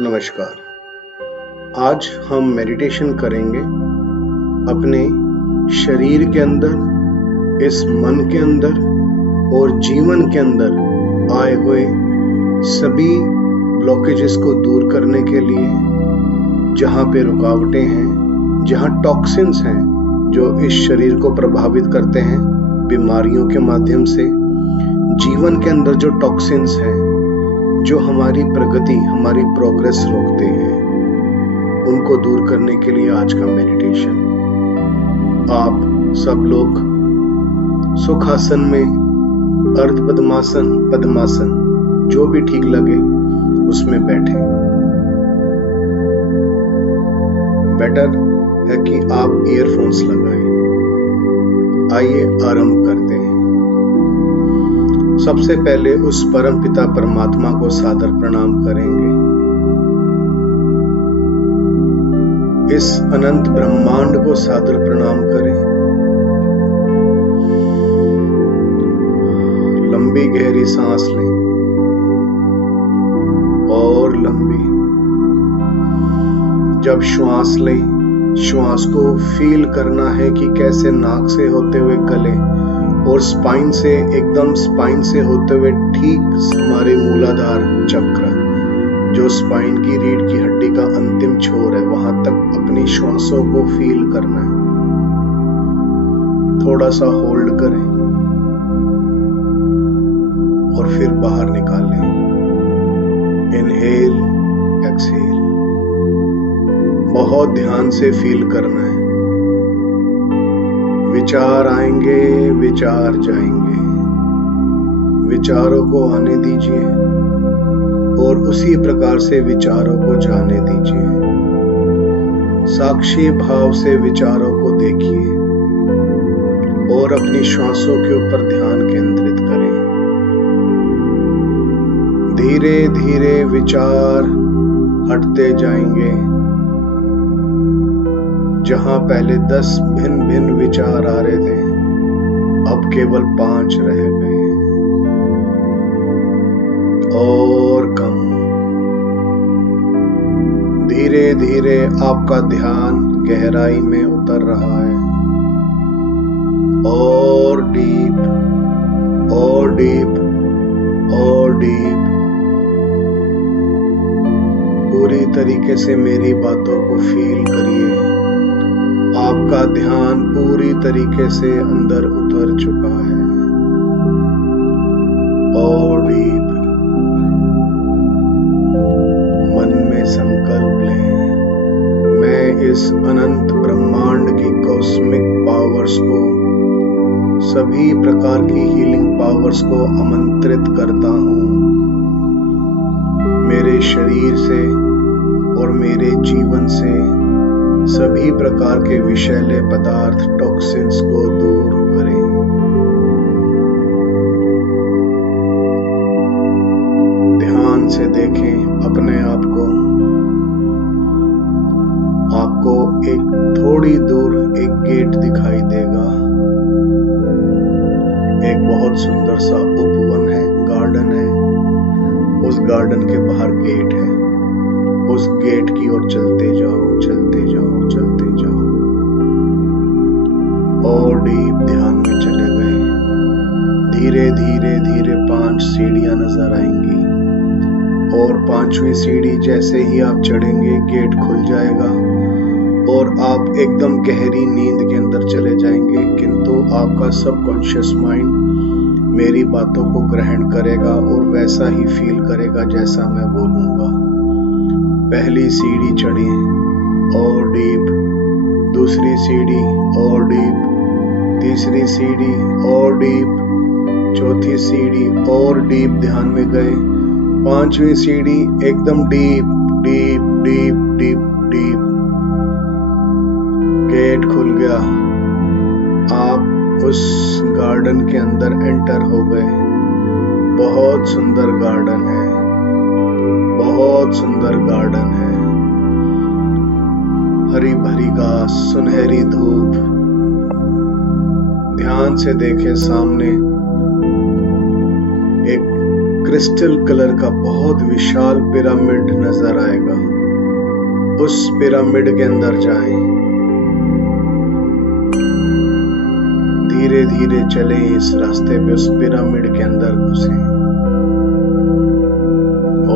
नमस्कार। आज हम मेडिटेशन करेंगे अपने शरीर के अंदर, इस मन के अंदर और जीवन के अंदर आए हुए सभी ब्लॉकेजेस को दूर करने के लिए। जहाँ पे रुकावटें हैं, जहाँ टॉक्सिन्स हैं जो इस शरीर को प्रभावित करते हैं बीमारियों के माध्यम से, जीवन के अंदर जो टॉक्सिन्स हैं जो हमारी प्रगति, हमारी प्रोग्रेस रोकते हैं, उनको दूर करने के लिए आज का मेडिटेशन। आप सब लोग सुखासन में, अर्ध पद्मासन, पद्मासन, जो भी ठीक लगे उसमें बैठें। बेटर है कि आप ईयरफोन्स लगाएं। आइए आरंभ करते हैं। सबसे पहले उस परम पिता परमात्मा को सादर प्रणाम करेंगे। इस अनंत ब्रह्मांड को सादर प्रणाम करें। लंबी गहरी सांस लें और लंबी। जब श्वास लें, श्वास को फील करना है कि कैसे नाक से होते हुए गले और स्पाइन से, एकदम स्पाइन से होते हुए ठीक हमारे मूलाधार चक्र, जो स्पाइन की रीढ़ की हड्डी का अंतिम छोर है, वहां तक अपनी श्वासों को फील करना है। थोड़ा सा होल्ड करें और फिर बाहर निकालें। Inhale, exhale. बहुत ध्यान से फील करना है। विचार आएंगे, विचार जाएंगे। विचारों को आने दीजिए और उसी प्रकार से विचारों को जाने दीजिए। साक्षी भाव से विचारों को देखिए और अपनी श्वासों के ऊपर ध्यान केंद्रित करें। धीरे धीरे विचार हटते जाएंगे। जहां पहले 10 भिन्न भिन्न विचार आ रहे थे, अब केवल 5 रह गए और कम। धीरे धीरे आपका ध्यान गहराई में उतर रहा है और डीप और डीप और डीप। पूरी तरीके से मेरी बातों को फील करिए। आपका ध्यान पूरी तरीके से अंदर उतर चुका है और डीप। मन में संकल्प लें, मैं इस अनंत ब्रह्मांड की कॉस्मिक पावर्स को, सभी प्रकार की हीलिंग पावर्स को आमंत्रित करता हूं। मेरे शरीर से और मेरे जीवन से सभी प्रकार के विषैले पदार्थ, टॉक्सिन्स को दूर करें। ध्यान से देखें अपने आप को। आपको एक थोड़ी दूर एक गेट दिखाई देगा। एक बहुत सुंदर सा उपवन है, गार्डन है। उस गार्डन के बाहर गेट है। उस गेट की ओर चलते जाओ, चलते जाओ, चलते जाओ और डीप ध्यान में चले गए। धीरे धीरे धीरे 5 सीढ़ियां नजर आएंगी और 5वीं सीढ़ी जैसे ही आप चढ़ेंगे, गेट खुल जाएगा और आप एकदम गहरी नींद के अंदर चले जाएंगे। किंतु आपका सबकॉन्शियस माइंड मेरी बातों को ग्रहण करेगा और वैसा ही फील करेगा जैसा मैं बोलूंगा। पहली सीढ़ी चढ़ी और डीप, दूसरी सीढ़ी और डीप, तीसरी सीढ़ी और डीप, चौथी सीढ़ी और डीप ध्यान में गए। 5वीं सीढ़ी एकदम deep deep deep deep deep. Gate खुल गया। आप उस गार्डन के अंदर एंटर हो गए। बहुत सुंदर गार्डन है, बहुत सुंदर गार्डन है। हरी भरी घास, सुनहरी धूप। ध्यान से देखें सामने एक क्रिस्टल कलर का बहुत विशाल पिरामिड नजर आएगा। उस पिरामिड के अंदर जाएं। धीरे धीरे चलें इस रास्ते पे, उस पिरामिड के अंदर घुसें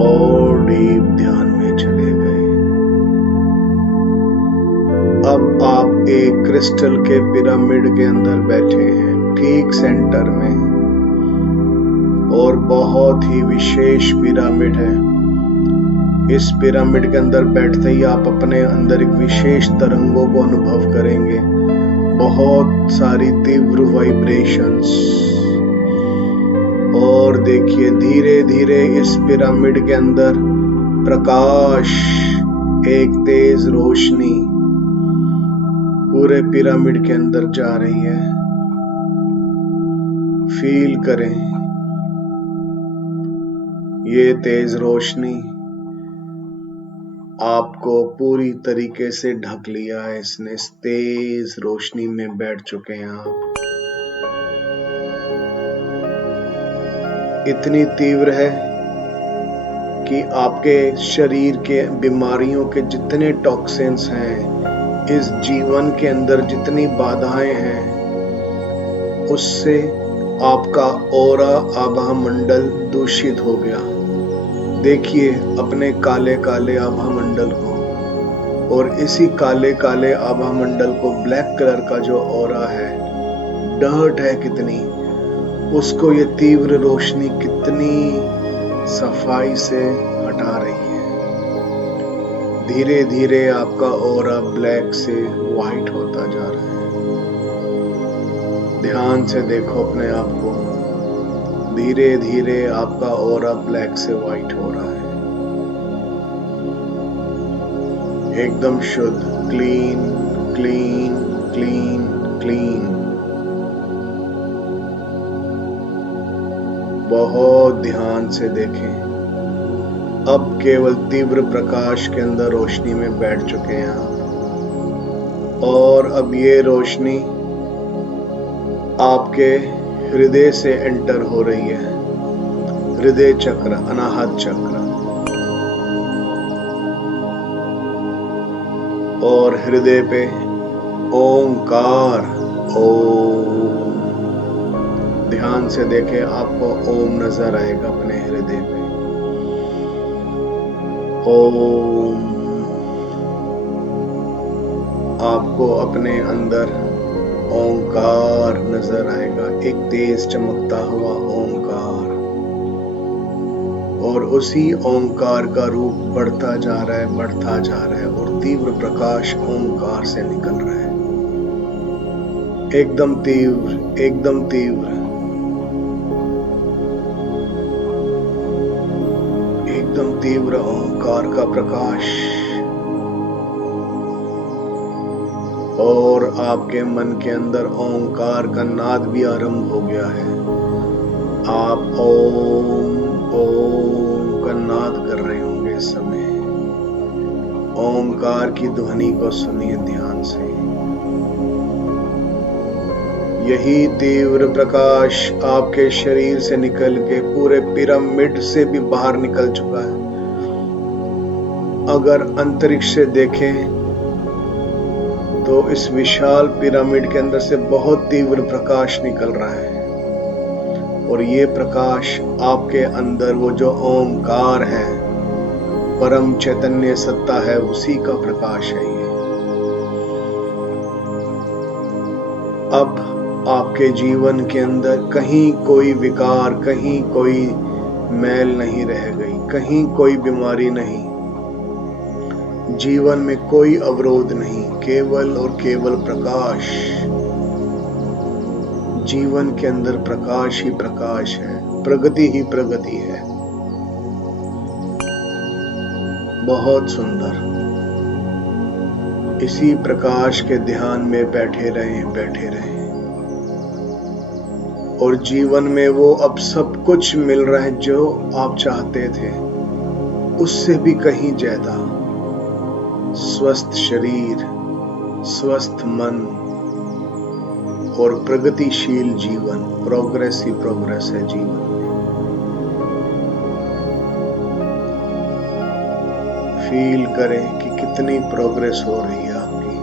और डीप ध्यान में चले गए। अब आप एक क्रिस्टल के पिरामिड के अंदर बैठे हैं, ठीक सेंटर में, और बहुत ही विशेष पिरामिड है। इस पिरामिड के अंदर बैठते ही आप अपने अंदर एक विशेष तरंगों को अनुभव करेंगे, बहुत सारी तीव्र वाइब्रेशंस। और देखिए धीरे धीरे इस पिरामिड के अंदर प्रकाश, एक तेज रोशनी पूरे पिरामिड के अंदर जा रही है। फील करें, ये तेज रोशनी आपको पूरी तरीके से ढक लिया है। इसने इस तेज रोशनी में बैठ चुके हैं आप। इतनी तीव्र है कि आपके शरीर के बीमारियों के जितने टॉक्सिन्स हैं, इस जीवन के अंदर जितनी बाधाएं हैं, उससे आपका ऑरा, आभा मंडल दूषित हो गया। देखिए अपने काले काले आभा मंडल को, और इसी काले काले आभा मंडल को ब्लैक कलर का जो ऑरा है, डर्ट है कितनी, उसको ये तीव्र रोशनी कितनी सफाई से हटा रही है। धीरे धीरे आपका ऑरा ब्लैक से व्हाइट होता जा रहा है। ध्यान से देखो अपने आप को, धीरे धीरे आपका ऑरा ब्लैक से व्हाइट हो रहा है, एकदम शुद्ध, क्लीन क्लीन क्लीन क्लीन। बहुत ध्यान से देखें। अब केवल तीव्र प्रकाश के अंदर रोशनी में बैठ चुके हैं आप, और अब ये रोशनी आपके हृदय से एंटर हो रही है। हृदय चक्र, अनाहत चक्र, और हृदय पे ओंकार, ओम। ध्यान से देखें, आपको ओम नजर आएगा अपने हृदय पे। ओम। आपको अपने अंदर ओंकार नजर आएगा, एक तेज चमकता हुआ ओंकार, और उसी ओंकार का रूप बढ़ता जा रहा है, बढ़ता जा रहा है, और तीव्र प्रकाश ओंकार से निकल रहा है, एकदम तीव्र, एकदम तीव्र, एकदम तीव्र ओंकार का प्रकाश। और आपके मन के अंदर ओंकार का नाद भी आरंभ हो गया है। आप ओम ओम का नाद कर रहे होंगे इस समय। ओंकार की ध्वनि को सुनिए ध्यान से। यही तीव्र प्रकाश आपके शरीर से निकल के पूरे पिरामिड से भी बाहर निकल चुका है। अगर अंतरिक्ष से देखें तो इस विशाल पिरामिड के अंदर से बहुत तीव्र प्रकाश निकल रहा है, और ये प्रकाश आपके अंदर वो जो ओंकार है, परम चैतन्य सत्ता है, उसी का प्रकाश है ये। अब आपके जीवन के अंदर कहीं कोई विकार, कहीं कोई मैल नहीं रह गई, कहीं कोई बीमारी नहीं, जीवन में कोई अवरोध नहीं, केवल और केवल प्रकाश। जीवन के अंदर प्रकाश ही प्रकाश है, प्रगति ही प्रगति है। बहुत सुंदर। इसी प्रकाश के ध्यान में बैठे रहें, बैठे रहें, और जीवन में वो अब सब कुछ मिल रहा है जो आप चाहते थे, उससे भी कहीं ज्यादा। स्वस्थ शरीर, स्वस्थ मन और प्रगतिशील जीवन, प्रोग्रेस ही प्रोग्रेस है जीवन में। फील करें कि कितनी प्रोग्रेस हो रही है आपकी।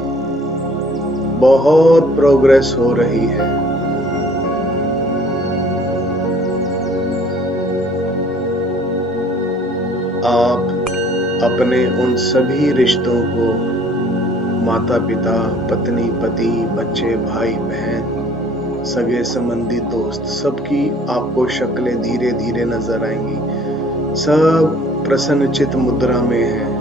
बहुत प्रोग्रेस हो रही है। आप अपने उन सभी रिश्तों को, माता पिता, पत्नी पति, बच्चे, भाई बहन, सगे संबंधी, दोस्त, सबकी आपको शक्लें धीरे धीरे नजर आएंगी। सब प्रसन्नचित मुद्रा में है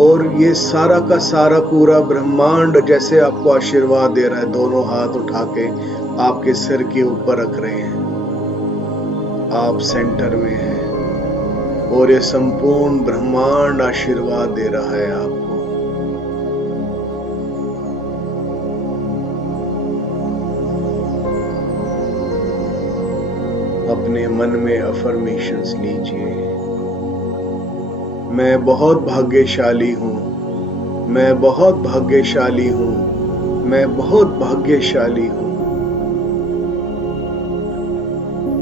और ये सारा का सारा पूरा ब्रह्मांड जैसे आपको आशीर्वाद दे रहा है। दोनों हाथ उठा के आपके सिर के ऊपर रख रहे हैं। आप सेंटर में हैं और ये संपूर्ण ब्रह्मांड आशीर्वाद दे रहा है आपको। अपने मन में अफर्मेशंस लीजिए। मैं बहुत भाग्यशाली हूँ, मैं बहुत भाग्यशाली हूँ, मैं बहुत भाग्यशाली हूँ।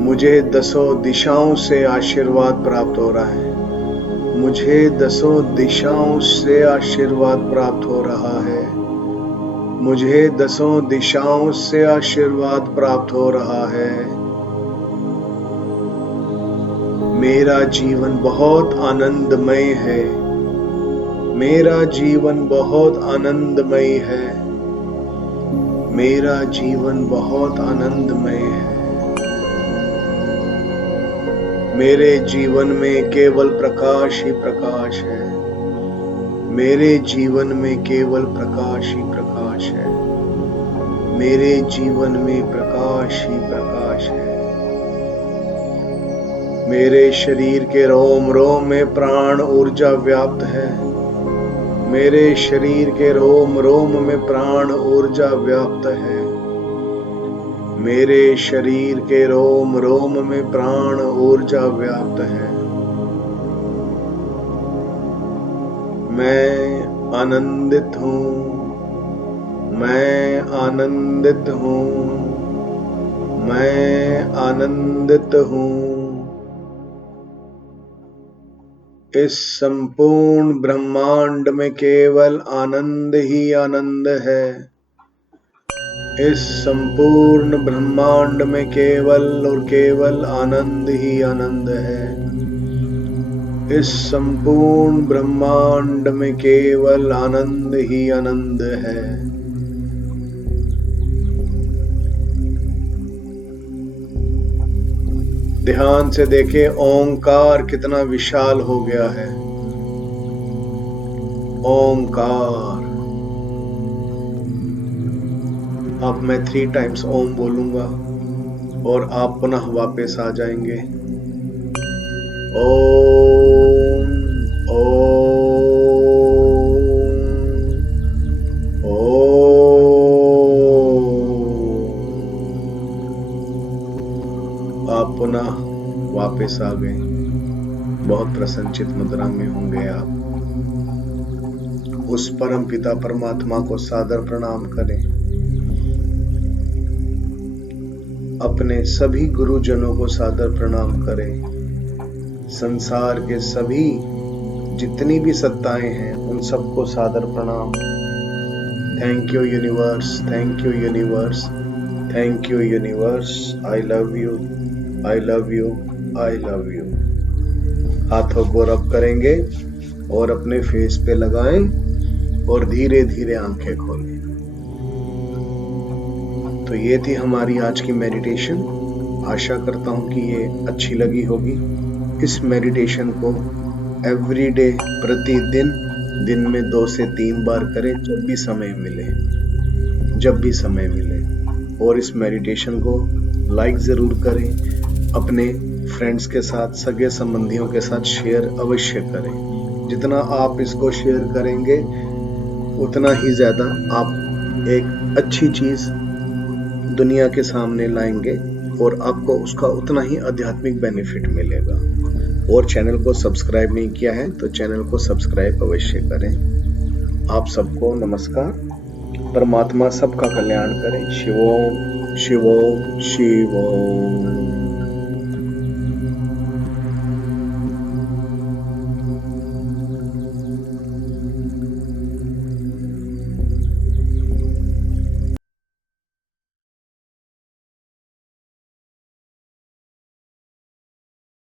मुझे 10 दिशाओं से आशीर्वाद प्राप्त हो रहा है। मुझे 10 दिशाओं से आशीर्वाद प्राप्त हो रहा है। मुझे 10 दिशाओं से आशीर्वाद प्राप्त हो रहा है। मेरा जीवन बहुत आनंदमय है। मेरा जीवन बहुत आनंदमय है। मेरा जीवन बहुत आनंदमय है। मेरे जीवन में केवल प्रकाश ही प्रकाश है। मेरे जीवन में केवल प्रकाश ही प्रकाश है। मेरे जीवन में प्रकाश ही प्रकाश है। मेरे शरीर के रोम रोम में प्राण ऊर्जा व्याप्त है। मेरे शरीर के रोम रोम में प्राण ऊर्जा व्याप्त है। मेरे शरीर के रोम रोम में प्राण ऊर्जा व्याप्त है। मैं आनंदित हूँ। मैं आनंदित हूँ। मैं आनंदित हूँ। इस संपूर्ण ब्रह्मांड में केवल आनंद ही आनंद है। इस संपूर्ण ब्रह्मांड में केवल और केवल आनंद ही आनंद है। इस संपूर्ण ब्रह्मांड में केवल आनंद ही आनंद है। ध्यान से देखें ओंकार कितना विशाल हो गया है। ओंकार। अब मैं 3 टाइम्स ओम बोलूंगा और आप पुनः वापस आ जाएंगे। ओम ओम ओम। आप पुनः वापस आ गए। बहुत प्रसन्नचित मुद्रा में होंगे आप। उस परम पिता परमात्मा को सादर प्रणाम करें। अपने सभी गुरुजनों को सादर प्रणाम करें। संसार के सभी जितनी भी सत्ताएं हैं उन सबको सादर प्रणाम। Thank you universe, thank you universe, thank you universe. I love you, I love you, I love you. हाथों को रब करेंगे और अपने फेस पे लगाएं और धीरे धीरे आंखें खोलें। तो ये थी हमारी आज की मेडिटेशन। आशा करता हूँ कि ये अच्छी लगी होगी। इस मेडिटेशन को एवरीडे, प्रतिदिन, दिन में 2 से 3 बार करें, जब भी समय मिले, जब भी समय मिले। और इस मेडिटेशन को लाइक ज़रूर करें। अपने फ्रेंड्स के साथ, सगे संबंधियों के साथ शेयर अवश्य करें। जितना आप इसको शेयर करेंगे उतना ही ज़्यादा आप एक अच्छी चीज़ दुनिया के सामने लाएंगे और आपको उसका उतना ही आध्यात्मिक बेनिफिट मिलेगा। और चैनल को सब्सक्राइब नहीं किया है तो चैनल को सब्सक्राइब अवश्य करें। आप सबको नमस्कार। परमात्मा सबका कल्याण करें। शिवोम शिवोम शिवोम।